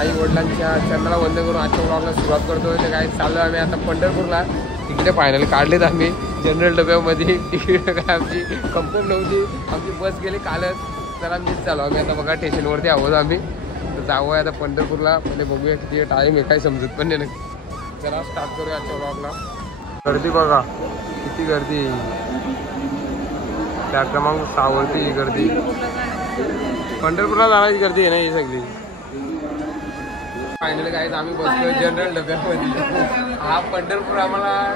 आई वडिलांच्या चरणाला वंदन करून आजच्या ब्लॉगला सुरुवात करतोय. तर काय चाललो आम्ही आता पंढरपूरला. तिकडे फायनल काढलेत आम्ही जनरल डब्यामध्ये. तिकीट काय आमची कन्फर्म नव्हती, आमची बस गेली कालच. तर आम्हीच चालू आम्ही आता बघा स्टेशनवरती आहोत आम्ही. तर जाऊ आता पंढरपूरला. म्हणजे बघूया किती टाईम आहे काही समजत पण नाही नक्की. जरा स्टार्ट करूया आजच्या ब्लॉगला. गर्दी बघा किती गर्दी, त्या क्रमांक 6 वरती गर्दी. पंढरपूरला जाण्याची गर्दी आहे ना ही सगळी. फायनली गाईज आम्ही बसलोय जनरल डब्यामध्ये. हा पंढरपूर आम्हाला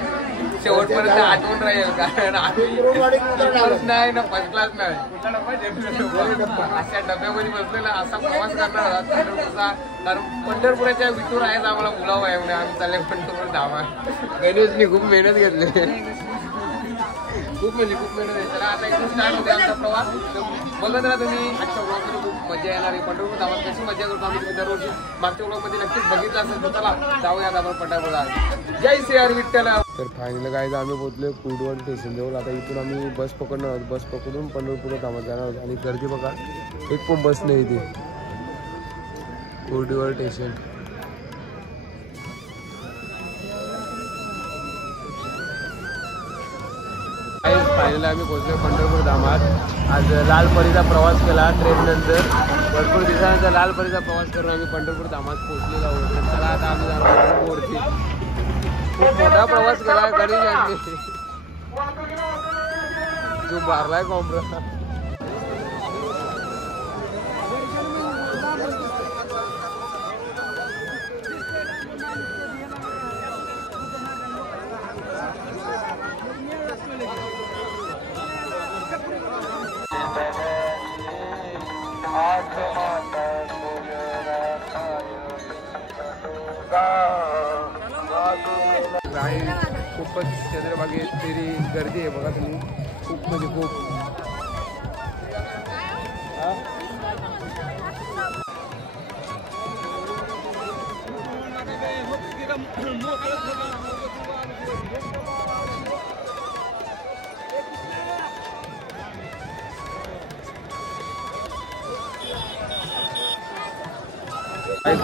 शेवटपर्यंत आठवण राहील, कारण आम्ही नाही ना फर्स्ट क्लास नाही अशा डब्यामध्ये बसलेला असा प्रवास करणार आहोत पंढरपूरचा. कारण पंढरपुराच्या विठूर आहेच आम्हाला बोलावं आहे म्हणजे आम्ही चालले पंढरपूर धावा. गणेशनी खूप मेहनत घेतली, खूप म्हणजे खूप मेहनत आहे. चला आता इथून स्टार्ट होते आमचा प्रवास. बघत राहा तुम्ही. आजच्या ब्लॉगमध्ये खूप मजा येणार आहे. पंढरपूर धावात कशी मजा करतो आम्ही तुम्ही दरवर्षी मागच्या ब्लॉगमध्ये नक्कीच बघितलं असेल. तर चला जाऊयात आपण पंढरपूरला. जय श्री हरी विठ्ठल. तर फायनली गाईज आम्ही पोहोचलो कुर्डवाडी स्टेशन जवळ. आता इथून आम्ही बस पकडणार आहोत. बस पकडून पंढरपूर धावात जाणार आहोत. आणि गर्दी बघा, एक पण बस नाही इथे. कुर्डवाडी स्टेशन. फायनली आम्ही पोहोचलो पंढरपूर धामात. आज लालपरीचा प्रवास केला ट्रेननंतर. भरपूर दिवसानंतर लालपरीचा प्रवास करून आम्ही पंढरपूर धामात पोहोचलेलो आहोत. चला आता आम्ही जाणार वरती. खूप मोठा प्रवास केला गणेश यांनी. जो मारलाय कॉम्प्रा. खूपच चंद्रभागेत तरी गर्दी आहे बघा तुम्ही. खूप म्हणजे खूप.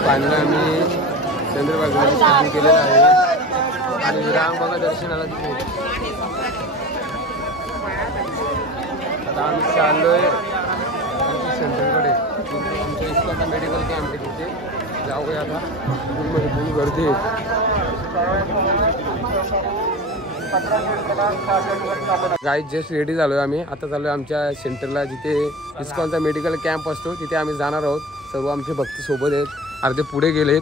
फायनली आम्ही चंद्रभागेमध्ये स्नान केलेलं आहे. आणि रांग बघा दर्शनाला तिथे. आता आम्ही चाललोय सेंटरकडे. आमच्या इस्कॉनचा मेडिकल कॅम्प आहे तिथे. जाऊया आता. फुल गर्दी आहे. गाईज जस्ट रेडी झालोय आम्ही. आता चाललोय आमच्या सेंटरला जिथे इस्कॉनचा मेडिकल कॅम्प असतो. तिथे आम्ही जाणार आहोत. सर्व आमचे भक्त सोबत आहेत, अर्धे पुढे गेलेत.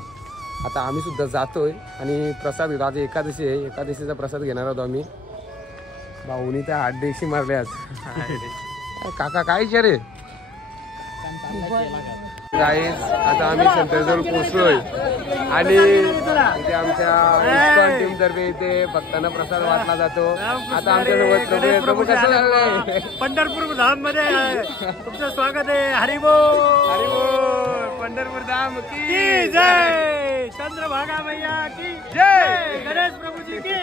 आता आम्ही सुद्धा जातोय आणि प्रसाद घेतो. आज एकादशी आहे, एकादशीचा प्रसाद घेणार आहोत आम्ही. भाऊनी त्या 8 डेशी मारले आज. काका काय विचार गाईज. आता आम्ही सेंटरजवळ पोहोचलोय आणि इथे आमच्या इस्कॉन टीम तर्फे इथे भक्तांना प्रसाद वाटला जातो. आता आमच्यासोबत प्रभू कसं झालंय पंढरपूर धाम मध्ये तुमचं स्वागत आहे. हरिबोल हरिबोल. पंढरपूर धाम की जय. चंद्रभागा मैया की जय. गणेश प्रभू जी की.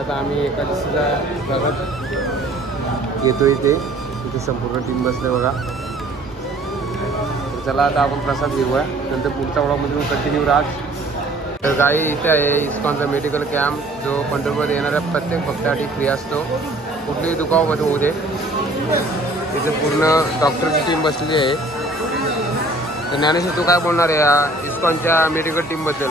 आता आम्ही एकादशीला बघत येतो इथे संपूर्ण टीम बसले बघा. चला आता आपण प्रसाद घेऊया. नंतर पुढच्या ब्लॉगमध्ये कंटिन्यू राहा. तर गाई इथे आहे इस्कॉनचा मेडिकल कॅम्प, जो पंढरपूरमध्ये येणाऱ्या प्रत्येक भक्तासाठी फ्री असतो. कुठलीही दुखावामध्ये होऊ दे. तिथे पूर्ण डॉक्टरची टीम बसलेली आहे. तर ज्ञानेश्वर तू काय बोलणार आहे या इस्कॉनच्या मेडिकल टीमबद्दल?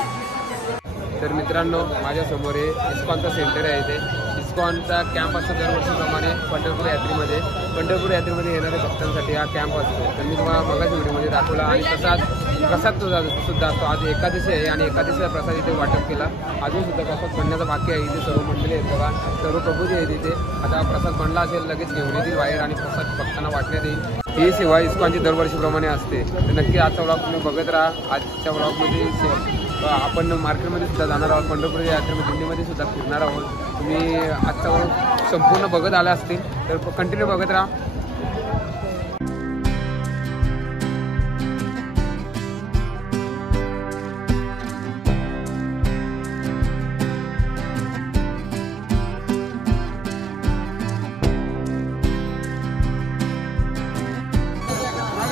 तर मित्रांनो, माझ्यासमोर आहे इस्कॉनचा सेंटर आहे. इथे इस्कॉनचा कॅम्प असतो दरवर्षीप्रमाणे पंढरपूर यात्रेमध्ये. पंढरपूर यात्रेमध्ये येणाऱ्या भक्तांसाठी हा कॅम्प असतो. तर मी तुम्हाला मगाच व्हिडिओमध्ये दाखवला. आणि प्रसाद सुद्धा असतो. आज एकादशी आहे आणि एकादशीचा प्रसाद इथे वाटप केला. अजून सुद्धा प्रसाद बनण्याचा बाकी आहे. इथे सर्व मंडळी आहेत बघा, सर्व प्रभूजी आहेत इथे. आता प्रसाद बनला असेल लगेच घेऊन येतील बाहेर आणि प्रसाद भक्तांना वाटण्यात येईल. ही सेवा इस्कॉनची दरवर्षीप्रमाणे असते. तर नक्की आजचा व्लॉग तुम्ही बघत राहा. आजच्या व्लॉगमध्ये आपण मार्केटमध्ये सुद्धा जाणार आहोत. पंढरपूर यात्रेमध्ये दिंडीमध्ये सुद्धा फिरणार आहोत. तुम्ही आजचा व्लॉग संपूर्ण बघत आला असतील तर कंटिन्यू बघत राहा.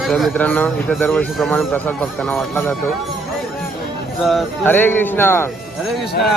तर मित्रांनो इथे दरवर्षीप्रमाणे प्रसाद भक्तांना वाटला जातो. हरे कृष्णा हरे कृष्णा.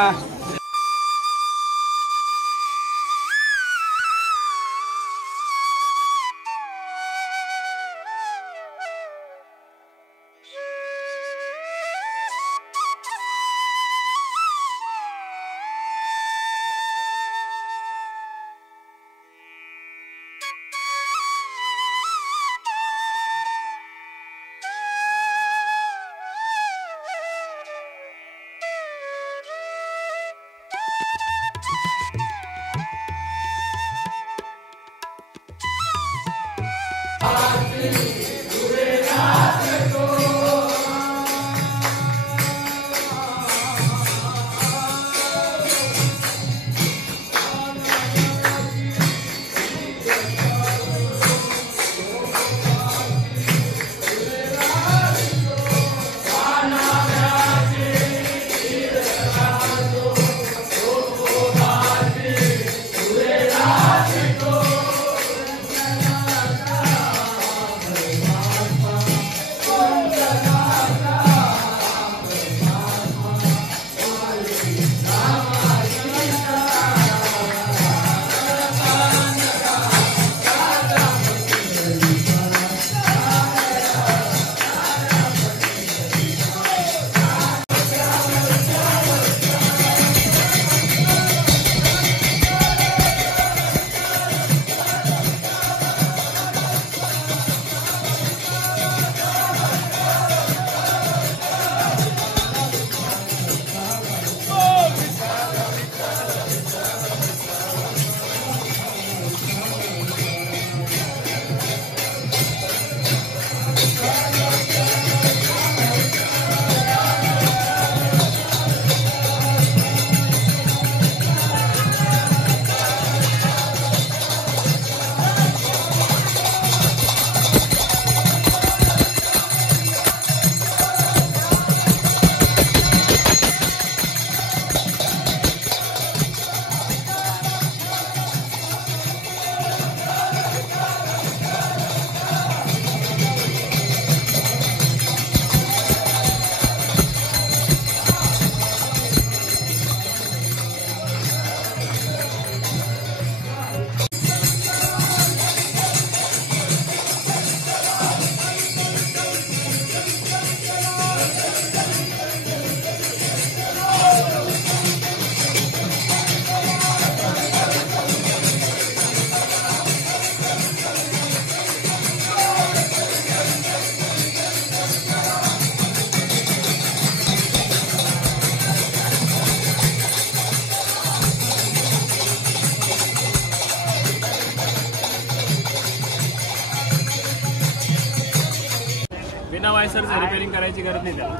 बिना वायसरचं रिपेअरिंग करायची गरज नाही त्याला.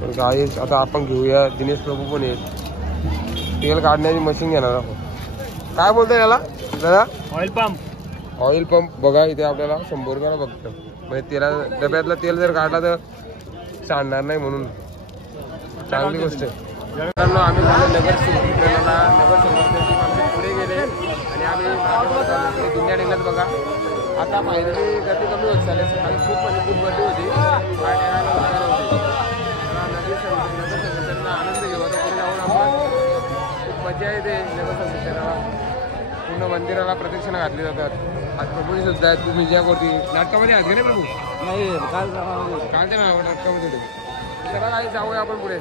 तर गाईस आता आपण घेऊया दिनेश प्रभू पण आहेत. तेल काढण्याची मशीन घेणार आहोत. काय बोलतोय याला दादा? Oil pump. ऑइल पंप बघा इथे आपल्याला 100 रुपयाला बघतं. म्हणजे तेला डब्यातलं तेल जर काढला तर सांडणार नाही म्हणून चांगली गोष्ट आहे. मित्रांनो आम्ही नगर पुढे गेले आणि आम्ही दुनिया डेंगत बघा. आता फायनली गर्दी कमी होत चालेल. सकाळी खूप गर्दी होती. नगर आनंद घेऊ. आता पुढे जाऊन आपण खूप मजा येते. नगर संस्थेला पूर्ण मंदिराला प्रदक्षिणा घातली जातात. आज प्रभूजी सुद्धा आहेत. तुम्ही ज्यावरती नाटकामध्ये आहेत का नाही प्रभू? नाही कालच्या नाटकामध्ये चला काही जाऊया आपण पुढे.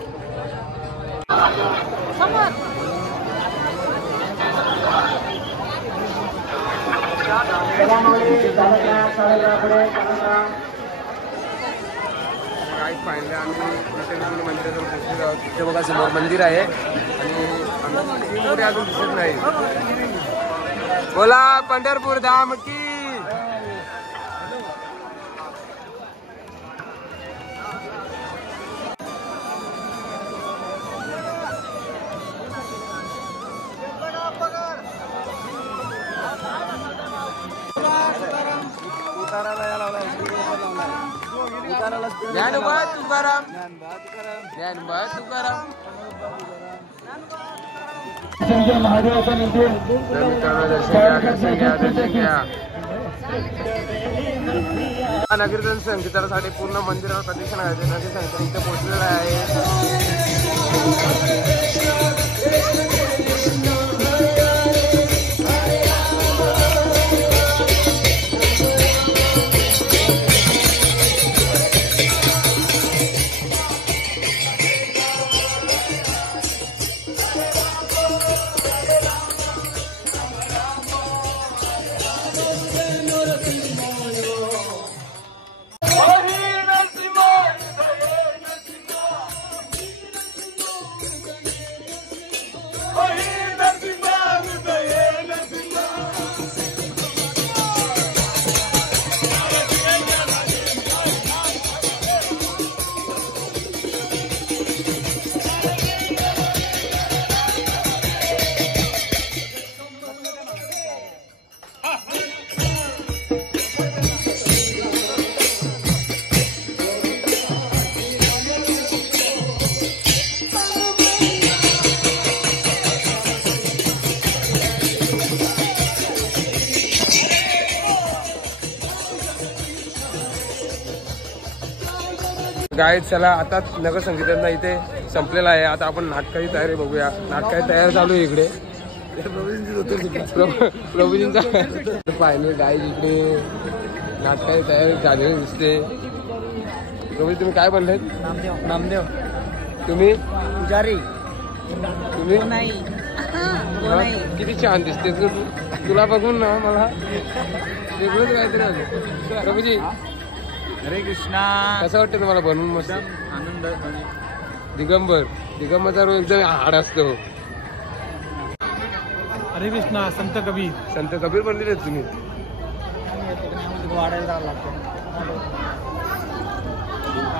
काही पाहिलं आम्ही मंदिरातून पोहोचलेलो आहोत. तिथे बघा समोर मंदिर आहे आणि पुढे अजून दिसत नाही. बोला पंढरपूर धाम की. ज्ञानोबा तुकाराम. तर मित्रांनो दर्शन घ्या. नगरी संगीतासाठी पूर्ण मंदिरावर प्रदक्षिण घ्यायचे. नगरी संगीत इथे पोहोचलेलं आहे. गाईड चला आता नगर संगीतांना इथे संपलेला आहे. आता आपण नाटकाची तयारी बघूया. नाटकाची तयारी चालू आहे इकडे. प्रभूजींचा पाहिजे गाईड इकडे नाटकाची तयारी झालेली दिसते. प्रभूजी तुम्ही काय बनलेत? नामदेव. तुम्ही पुजारी. तुम्ही नाही. किती छान दिसते तुला बघून ना मला वेगळंच काहीतरी. प्रभूजी हरे कृष्णा. कसं वाटतं तुम्हाला बनवून? मस्त आनंद. दिगंबरचा रोज एकदम हाड असतो. हरे कृष्णा. संत कबीर बनलेले तुम्ही?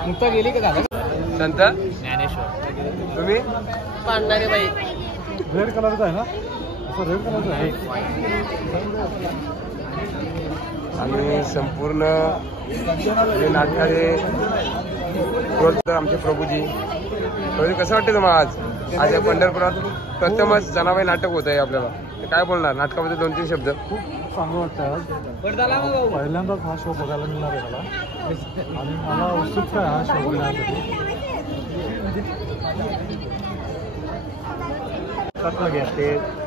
मुक्ता गेली का झालं? संत ज्ञानेश्वर. तुम्ही? पांढरे बाई. रेड कलरचा आहे ना? रेड कलरचा आहे. आम्ही संपूर्ण जे नाटकाचे आमचे प्रभूजी कसं वाटतं तुम्हाला आज या पंढरपुरात प्रथमच जनाबाई नाटक होत आहे आपल्याला? तर काय बोलणार नाटकाबद्दल 2-3 शब्द? खूप चांगलं वाटतं. पहिल्यांदाच हा शो बघायला मिळणार आहे मला आणि मला उत्सुकता आहे हा शो बघण्यासाठी.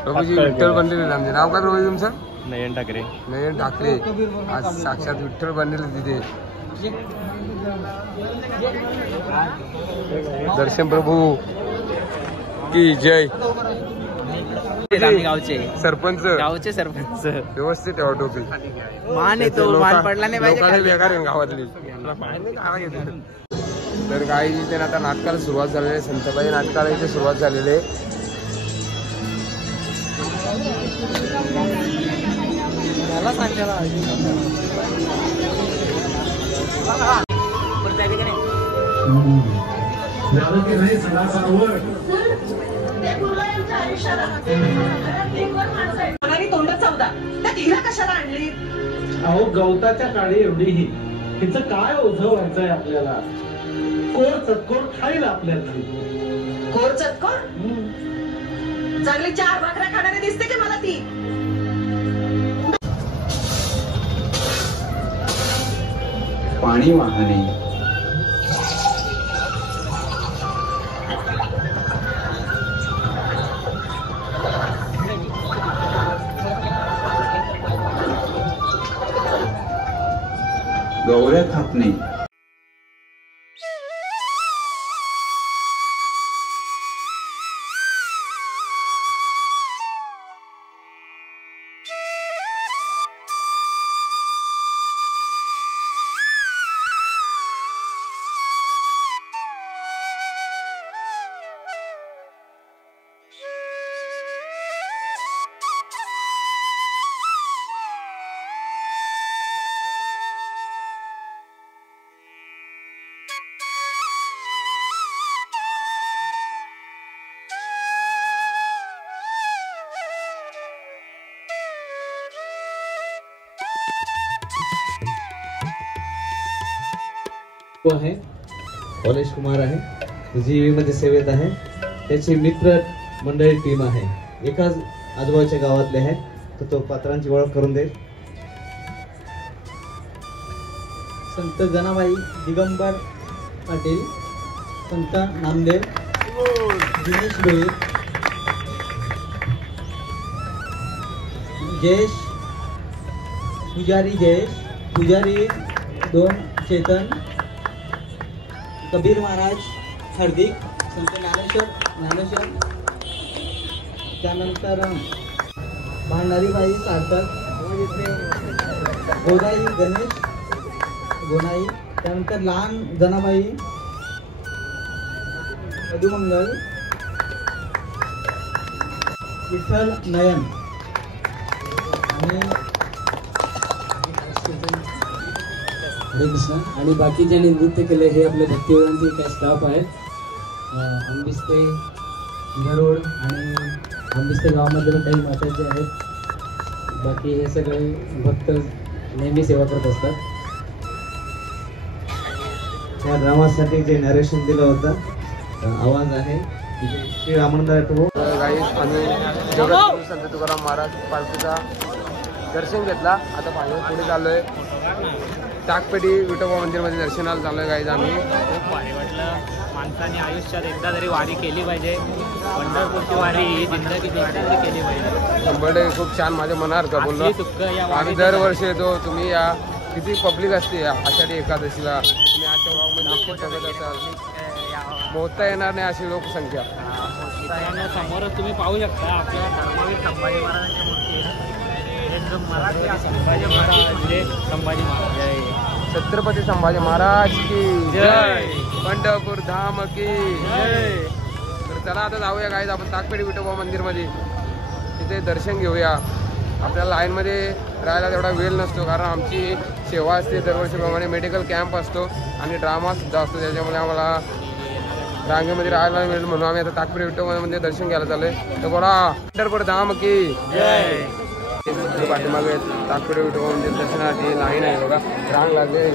प्रभूजी विठ्ठल बनलेले आमचे नाव काय प्रभूजी तुमचं? नयन ठाकरे. नयन ठाकरे. आज साक्षात विठ्ठल बनलेले तिथे. दर्शन प्रभू की जय. गावचे सरपंच व्यवस्थित ठेवा टोपी. मान येतो. मान पडला नाही पाहिजे. बेकार आहे गावातली. तर काही इथे आता नाटकाला सुरुवात झालेली आहे. संतबाई नाटकाला इथे सुरुवात झालेली आहे. तोंड चौदा त्या तिला कशाला आणली? अहो गवताच्या काळी एवढीही हिचं काय ओझं व्हायचंय आपल्याला? कोर चतकोर खाईल आपल्याला. कोर चतकोर चांगली 4 भाकऱ्या खाणारी दिसते की मला ती? पाणी वाहने गौऱ्या थापणे आहे कॉलेज कुमार आहे जीवी मध्ये सेवेत आहे. त्याची मित्र मंडळी टीम आहे. एकाच आजूबाजूच्या गावातले आहेत, तर तो पात्रांची ओळख करून दे. संत जनाबाई दिगंबर पाटील, संत नामदेव, दिनेश भोईर, जयेश पुजारी 2 चेतन, कबीर महाराज हार्दिक, संत ज्ञानेश्वर, त्यानंतर भांडारीबाई सार्थक, गोदाई गणेश गोनाई, त्यानंतर लहान जनाबाई मधुमंगल, विठ्ठल नयन आणि हरे कृष्ण. आणि बाकी ज्यांनी नृत्य केले हे आपले भक्तिवेदांचे काही स्टाफ आहेत. आंबिस्ते नरोड आणि आंबिस्ते गावामध्ये पण काही माताचे आहेत. बाकी हे सगळे भक्त नेहमी सेवा करत असतात. त्या ड्रामासाठी जे नरेशन दिलं होतं आवाज आहे श्री रामनंदा टो. गाईस आम्ही जगद्गुरू संत तुकाराम महाराज पालखीचा दर्शन घेतला. आता पुढे चाललोय टाकपेटी विठोबा मंदिरमध्ये दर्शनाला चाललोय. गाईस आम्ही खूप भारी वाटलं. माणसाने आयुष्यात एकदा तरी वारी केली पाहिजे. पंढरपूरची वारी ही जिंदगीत एकदा तरी केली पाहिजे. 100% खूप छान माझ्या मनावर का बोललो. आम्ही दरवर्षी येतो. तुम्ही या किती पब्लिक असते आषाढी एकादशीला. तुम्ही आजच्या भागामध्ये नक्कीच बघत असाल. मोजता येणार नाही अशी लोकसंख्या. समोरच तुम्ही पाहू शकता आपल्या धर्मवीर संभाजी महाराजांची मूर्ती आहे. एकदम मराठी संभाजी महाराज, छत्रपती संभाजी महाराज की जय, पंढरपूर धाम की जय. तर चला आता जाऊया गाईज आपण टाकपेटी विठोबा मंदिरमध्ये. तिथे दर्शन घेऊया. आपल्याला लाईनमध्ये राहायला तेवढा वेळ नसतो कारण आमची सेवा असते दरवर्षीप्रमाणे. मेडिकल कॅम्प असतो आणि ड्रामा सुद्धा असतो. त्याच्यामुळे आम्हाला रांगेमध्ये राहायला मिळेल म्हणून आम्ही आता टाकपेटी विठोबा मंदिर दर्शन घ्यायला चाललोय. तर बोला पंढरपूर धाम की जय. पाठीमागे टाकपेटी विठोबा मंदिर दर्शनासाठी लाईन आहे बघा. रांग लागले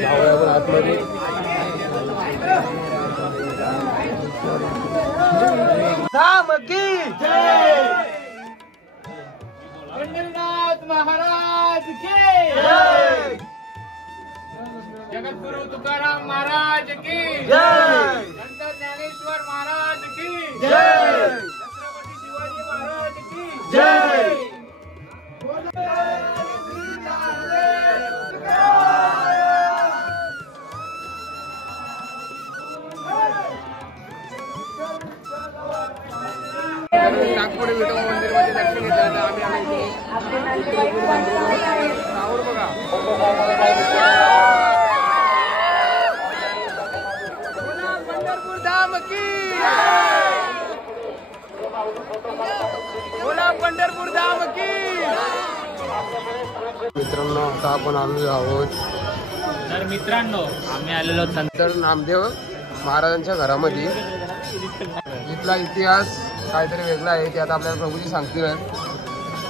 जाऊया आतमध्ये. धाम की जय. पंढरीनाथ महाराज की जय. जगद्गुरु तुकाराम महाराज की जय. संत ज्ञानेश्वर महाराज की जय. छत्रपती शिवाजी महाराज की जय. नागपूर विठोबा मंदिरमध्ये दर्शन घेतलं. आम्ही आलो बघा. पंढरपूर धाम की बोला. पंढरपूर धाम की. मित्रांनो आता आपण आलेलो आहोत. तर मित्रांनो आम्ही आलेलो संत नामदेव महाराजांच्या घरामध्ये. इथला इतिहास काहीतरी वेगळा आहे की आता आपल्याला प्रभूजी सांगतील.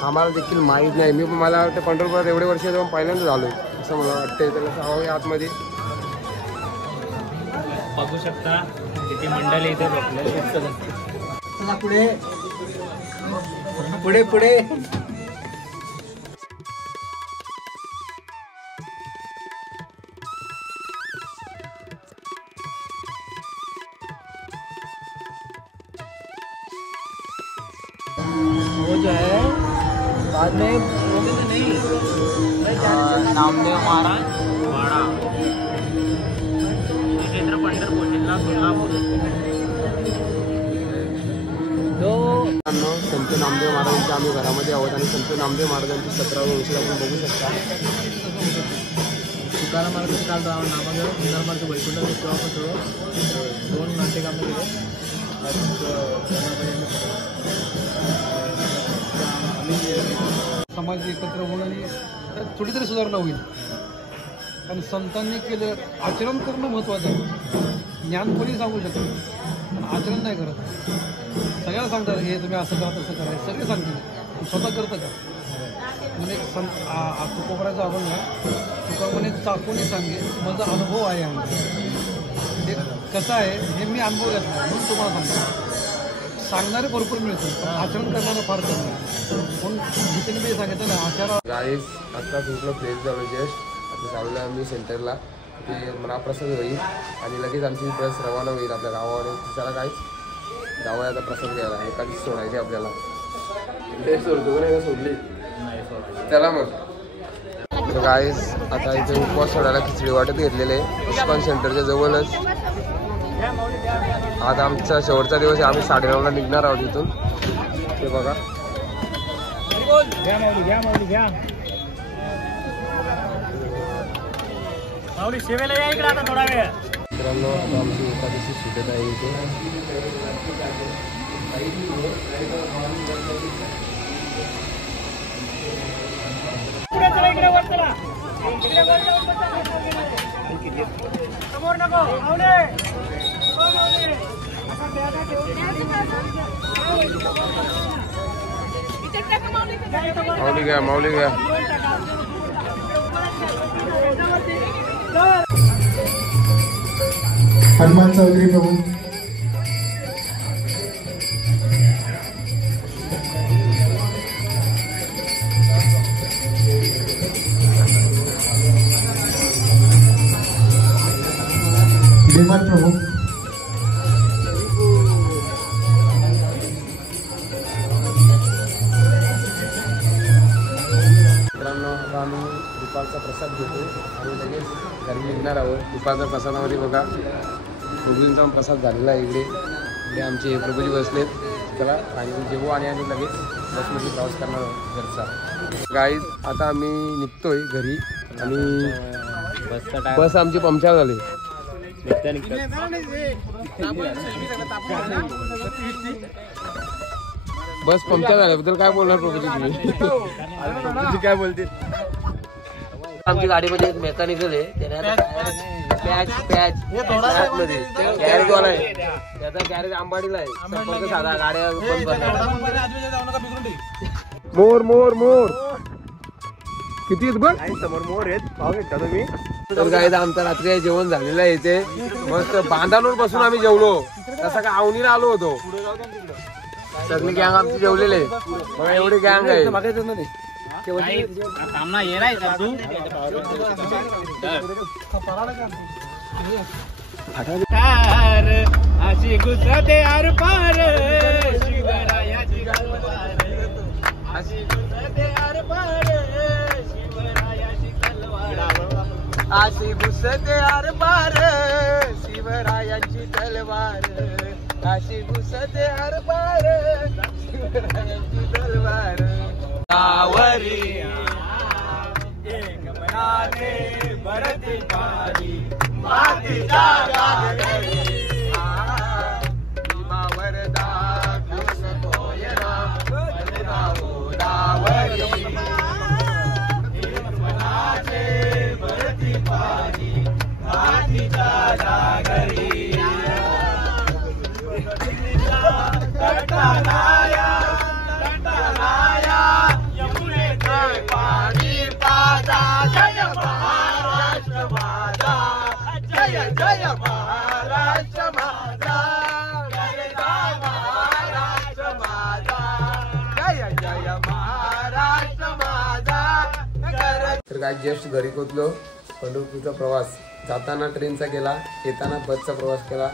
आम्हाला देखील माहीत नाही. मी मला वाटतं पंढरपुरात एवढे वर्ष जेव्हा पहिल्यांदा झालोय असं मला वाटतंय. त्याला जाऊया आतमध्ये. बघू शकता किती मंडळी इथे बसले. चला पुढे पुढे पुढे. वो जो है बाद में बोलते थे नहीं नामदेव महाराज वाड़ा क्षेत्र पंढरपूर जिल्हा सोलापूर. संत नामदेव महाराजांच्या आम्ही घरामध्ये आहोत आणि संत नामदेव महाराजांची 17वी वर्षी आपण बघू शकता. तुकाराम महाराज काल नामदेव नंदरमारचं वैकुंठ तेव्हापासून 2 नाटकामध्ये समाज एकत्र होणं आणि थोडी तरी सुधारणा होईल. कारण संतांनी केलं आचरण करणं महत्त्वाचं आहे. ज्ञान कोणी सांगू शकतो पण आचरण नाही करत. सगळ्यांना सांगतात हे तुम्ही असं करा तसं करा. सगळे सांगतील स्वतः करतं का. म्हणजे तुकोबराचा अभंग तुका म्हणे चाकूने सांगे माझा अनुभव आहे. ते कसं आहे हे मी अनुभव घेतला म्हणून तुम्हाला सांगतो. सांगणारे भरपूर मिळतील पण आचरण करणारा फार कमी आहे. म्हणून जिथे मी सांगितलं ना आचार गाईज आत्ता सुटलं फ्रेश झालं जस्ट. आता चाललं आम्ही सेंटरला, ते महाप्रसाद होईल आणि लगेच आमची बस रवाना होईल आपल्या गावावर. चला गाईज जाऊया आता प्रसाद घ्यायला, एखादी सोडायची आपल्याला. ते सोडतो नाही का सोडली, चला मग. तर गाईज आता इथे उपवास सोडायला खिचडी वाटत घेतलेले इस्कॉन सेंटरच्या जवळच. आता आमचा शेवटचा दिवस आहे, आम्ही 9:30ला निघणार आहोत इथून. ते बघा सेवेला या इकडे आता थोडा वेळ. मित्रांनो आता आमची एकादशी सुटत आहे इथे. पुढे चला, इकडे वर चला, इकडे वर जाऊन बसा. समोर नको आवडे माऊली घ्या, माऊली घ्या. हनुमान चौधरी प्रभु. विमल प्रभु. मित्रांनो आता आम्ही दुपारचा प्रसाद घेतो आणि लगेच घरी निघणार आहोत. दुपारच्या प्रसादामध्ये बघा प्रभूंचा प्रसाद झालेला आहे. इकडे आमचे प्रभूजी बसलेत. चला आणि जेवू आणि आम्ही लगेच बसमध्ये प्रवास करणार आहोत घरचा. गाईज आता आम्ही निघतोय घरी आणि बस आमची पंक्चर झाली. बस पंक्चर झाल्याबद्दल काय बोलणार प्रभूजी तुम्ही? काय बोलते? आमची गाडीमध्ये एक मेकॅनिकल आहे, त्याने पॅच गॅरेजवाला आहे, त्याचा गॅरेज आंबाडीला आहे. संपर्क साधा, गाड्या बंद करणार. मोर मोर मोर किती आहेत बघ समोर मोर आहेत, पाहू शकता तुम्ही. तर काय आमचं रात्री जेवण झालेलं आहे इथे. मस्त बांधांवर बसून आम्ही जेवलो, तसा का आवनीला आलो होतो. सगळी गँग आमची जेवलेले बघा, एवढी गँग आहे. सामना ये नाही का तू अशी गुजराते आर पार शिवरायाची तलवार, अशी गुजराते आर पार शिवरायाची तलवार, अशी घुसते आर पार शिवरायांची तलवार, अशी घुसते आर पार शिवरायांची तलवार. गावरी एक मनाने भरती पारी मातीचा गागरी, भीमावर दाखवस कोयना बलराव दावरी, एक मनाने भरती पारी मातीचा गागरी, तटालाया तटालाया यमुनेचे पाणी ताजा, जय महाराष्ट्र माझा, जय जय महाराष्ट्र माझा, जय महाराष्ट्र माझा, जय जय महाराष्ट्र माझा. तर काय जस्ट घरी पोचलो. पंढरपूरचा प्रवास जाताना ट्रेनचा केला, येताना बसचा प्रवास केला.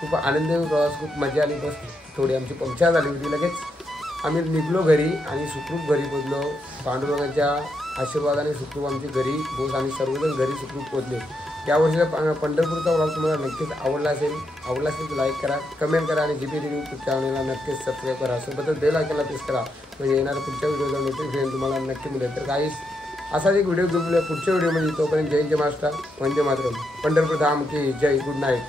खूप आनंदी प्रवास, खूप मजा आली. बस थोडी आमची पंक्चर झाली होती. लगेच आम्ही निघलो घरी आणि सुखरूप घरी पोचलो. पांडुरंगाच्या आशीर्वादाने सुखरूप आमची घरी पोच, आम्ही सर्वजण घरी सुखरूप पोचले. या वर्षीचा पंढरपूरचा व्लॉग तुम्हाला नक्कीच आवडला असेल तर लाईक करा, कमेंट करा आणि GP रिव्ह्यू चॅनलला नक्कीच सबस्क्राईब करा. सोबतच बेल आयकॉनला प्रेस करा, म्हणजे येणारा पुढच्या व्हिडिओचा नोटिफिकेशन तुम्हाला नक्की मिळेल. तर काहीच असाच एक व्हिडिओ घेऊन पुढच्या व्हिडिओमध्ये. तोपर्यंत जय जय महाराष्ट्र, वंदे मातरम. पंढरपूर धाम की जय. Good night.